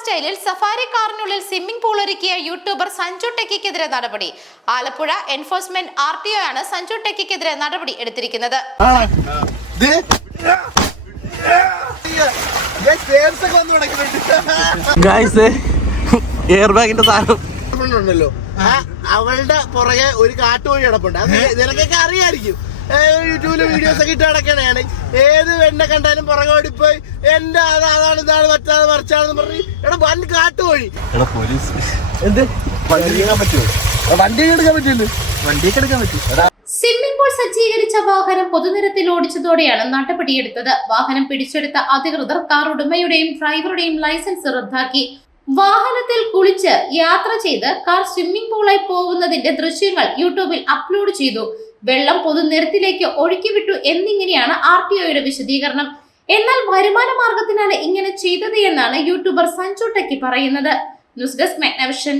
സ്റ്റൈലിൽ സഫാരി കാറിനുള്ളിൽ swimming pool ഒരുക്കിയ യൂട്യൂബർ സഞ്ജു ടെക്കിക്കെതിരെ നടപടി. Alappuzha enforcement R T O ആണ് സഞ്ജു ടെക്കിക്കെതിരെ നടപടി എടുത്തിരിക്കുന്നത്. ഗൈസ് എയർ ബാഗിന്റെ സാധനം. ഉണ്ടല്ലോ. അവളുടെ പുറകെ ഒരു കാട്ടുകോഴി കിടപ്പുണ്ട്. അത് നിനക്കൊക്കെ അറിയായിരിക്കും. യൂട്യൂബിൽ യൂട്യൂബിൽ വീഡിയോസ് ഒക്കെ ഇട്ട് കിടക്കണേണ് ഏത് വെണ്ണ കണ്ടാലും പുറകെ ഓടിപ്പോയി എന്റെ അത് അതാണ് ഇതാണ് മറ്റാണ് മറിച്ചാണെന്ന് പറഞ്ഞ് എടാ വൻ കാട്ടുകോഴി എടാ പോലീസ്. എന്ത്? വണ്ടി എടുക്കാൻ പറ്റുമോ? വണ്ടി എടുക്കാൻ പറ്റില്ല? വണ്ടി എടുക്കാൻ പറ്റും സ്വിമ്മിംഗ് പൂൾ സജ്ജീകരിച്ച വാഹനം പൊതുനിരത്തിൽ ഓടിച്ചതോടെയാണ് നടപടിയെടുത്തത് വാഹനം പിടിച്ചെടുത്ത അധികൃതർ കാർ ഉടമയുടെയും ഡ്രൈവറുടെയും ലൈസൻസ് റദ്ദാക്കി. വാഹനത്തിൽ കുളിച്ച് യാത്ര ചെയ്ത് കാർ സ്വിമ്മിംഗ് പൂളായി പോകുന്നതിന്റെ ദൃശ്യങ്ങൾ യൂട്യൂബിൽ അപ്ലോഡ് ചെയ്തു. വെള്ളം പൊതുനിരത്തിലേക്ക് ഒഴുക്കിവിട്ടു എന്നിങ്ങനെയാണ് ആർ ടി ഒയുടെ വിശദീകരണം. എന്നാൽ വരുമാന മാർഗത്തിനാണ് ഇങ്ങനെ ചെയ്തത് എന്നാണ് യൂട്യൂബർ സഞ്ജു ടെക്കി പറയുന്നത്. News desk മെഗ്നവിഷൻ.